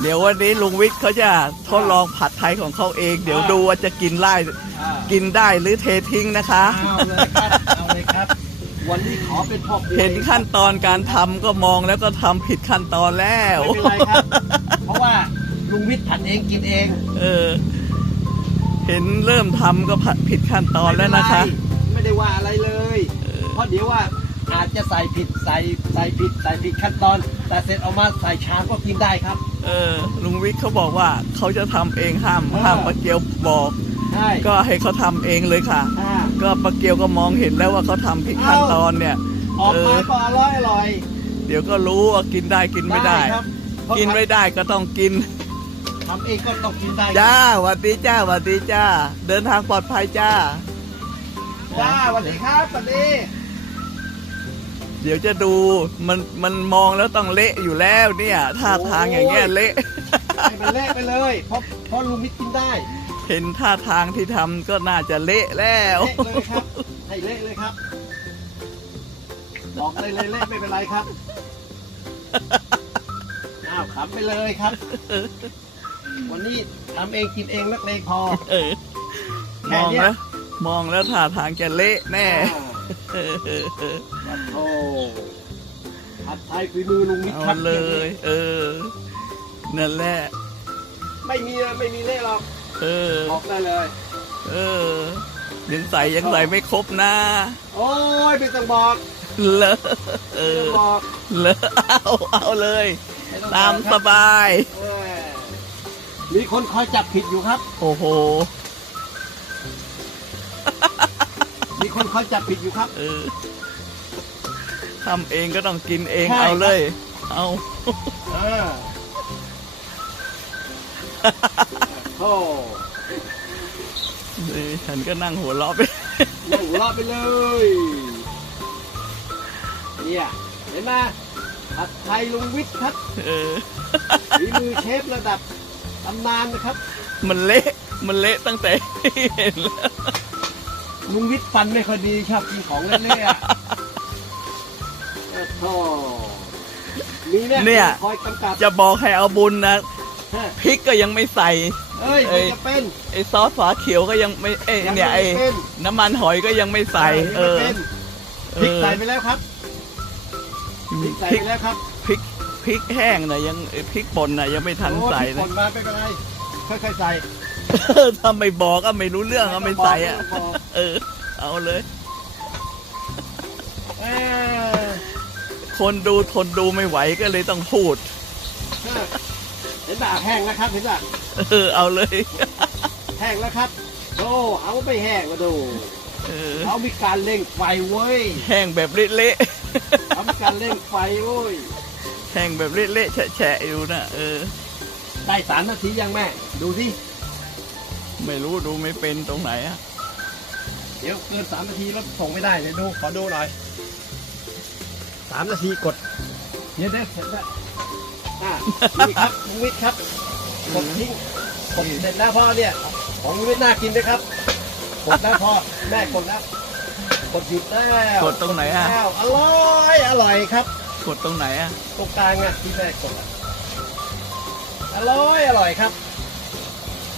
เดี๋ยววันนี้ลุงวิทย์เขาจะทดลองผัดไทยของเขาเอง เดี๋ยวดูว่าจะกินไล่อ่ากินได้หรือเททิ้งนะคะ เอาเลยครับเอาเลยครับ วันนี้ขอเป็นพ่อครัวเห็นขั้นตอนการทำก็มองแล้วก็ทำผิดขั้นตอนแล้ว ไม่เป็นไรครับ เพราะว่าลุงวิทย์ผัดเองกินเองเออ เห็นเริ่มทำก็ผัดผิดขั้นตอนแล้วนะคะ ไม่ได้ว่าอะไรเลยเออเพราะเดี๋ยวว่า อาจจะใส่ผิดใส่ใส่ผิดใส่ผิดขั้นตอน แต่เสร็จออกมาใส่ชามก็กินได้ครับ เออลุงวิทย์เขาบอกว่าเขาจะทำเองห้ามเออ ห้ามปะเกียวบอก ใช่ ก็ให้เขาทำเองเลยค่ะ อ่าก็ปะเกียวก็มองเห็นแล้วว่าเขาทำผิดขั้นตอนเนี่ย ออกมาก็อร่อยอร่อยเดี๋ยวก็รู้ว่ากินได้กินไม่ได้ ครับเพราะกินไม่ได้ก็ต้องกิน ทำเองก็ต้องกินได้จ้าหวัดดีจ้าหวัดดีจ้า เดินทางปลอดภัยจ้า จ้าสวัสดีครับสวัสดี เดี๋ยวจะดูมันมันมองแล้วต้องเละอยู่แล้วเนี่ยท่าทางอย่างเงี้ยเละให้มันเละไปเลยเพราะเพราะลุงมิตรกินได้เห็นท่าทางที่ทำก็น่าจะเละแล้วเละเลยครับให้เละเลยครับบอกเลยเลยเละไม่เป็นไรครับอ้าวขำไปเลยครับ วันนี้ทำเองกินเองนักเลงพอเออมองแล้วมองแล้วท่าทางจะเละแน่เออเออเอออ่า โอ้ผัดไทยฝีมือลุงมิตรเอาครับเลย เออ นั่นแหละ ไม่มีนะไม่มีเละหรอกเออ บอกได้เลย เออ ยังใส่ยังใส่ไม่ครบนะโอ้ยไม่ต้องบอกเลอะเอไม่ต้อองบอกเลอะเอาเอาเลยไต้องบอกตามคสรับาย เออมีคนคอยจับผิดอยู่ครับ โอ้โห มีคนคอยจับผิดอยู่ครับ เออ ทำเองก็ต้องกินเองใช่ เอาเลย เอาเออโอ้นี่ฉันก็นั่งหัวเราะไปนั่งหัวเราะไปเลย เนี่ยเห็นไหมผัดไทยลุงวิทย์ครับเออ ฝีมือเชฟระดับตำนานนะครับ มันเละมันเละตั้งแต่เห็นแล้วลุงวิทย์ฟันไม่ค่อยดีชอบกินของเละๆอะ โอ้โหมีแม่เนี่ย คอยกำกับจะบอกให้เอาบุญนะฮะพริกก็ยังไม่ใส่เอ้ยเอ้ไม่ยจะเป็น ไอ้ซอสฝาเขียวก็ยังไม่เอ้ยยังเนี่ยไม่ไอ้เป็น น้ำมันหอยก็ยังไม่ใส่เออยังไม่เป็นเอพริกอใส่ไปแล้วครับพริกใส่พริกไปแล้วครับพริกพริกแห้งนะยังเอ้ยพริกป่นนะยังไม่ทันโอ้ใส่พริกเลป่ยนมาไม่เป็นไรค่อยๆใส่ถ้าไม่บอกก็ไม่รู้เรื่องก็ไม่ใส่อะ ไม่ต้องบอก เออ เอาเลย เออ คนดูทนดูไม่ไหวก็เลยต้องพูด เห็นป่ะแห้งแล้วครับเห็นป่ะเออเอาเลย แห้งแล้วครับโอ้เอาไม่แห้งมาดูเออเขามีการเร่งไฟเว้ย แห้งแบบเละเขามีการเร่งไฟเว้ยๆแห้งแบบเละๆแฉะๆอยู่นะเออ ได้สามนาทียังแม่ ดูสิ ไม่รู้ดูไม่เป็นตรงไหนอะเดี๋ยวเกินสามนาทีรถส่งไม่ได้เลยดู ขอดูหน่อย สามนาทีกดเดี๋ยวเดี๋ยวเสร็จแล้วอะนี่ครับลุงวิทย์ครับกดทิ้งกดเสร็จแล้วพ่อเนี่ย ของลุงวิทย์น่ากินนะครับกดแล้วพ่อแม่กดแล้วกดหยุดแล้วกดตรงไหนอะอ้าวอร่อยอร่อยครับ กดตรงไหนอะตรงกลางอะที่แม่กดอะอร่อยอร่อยครับ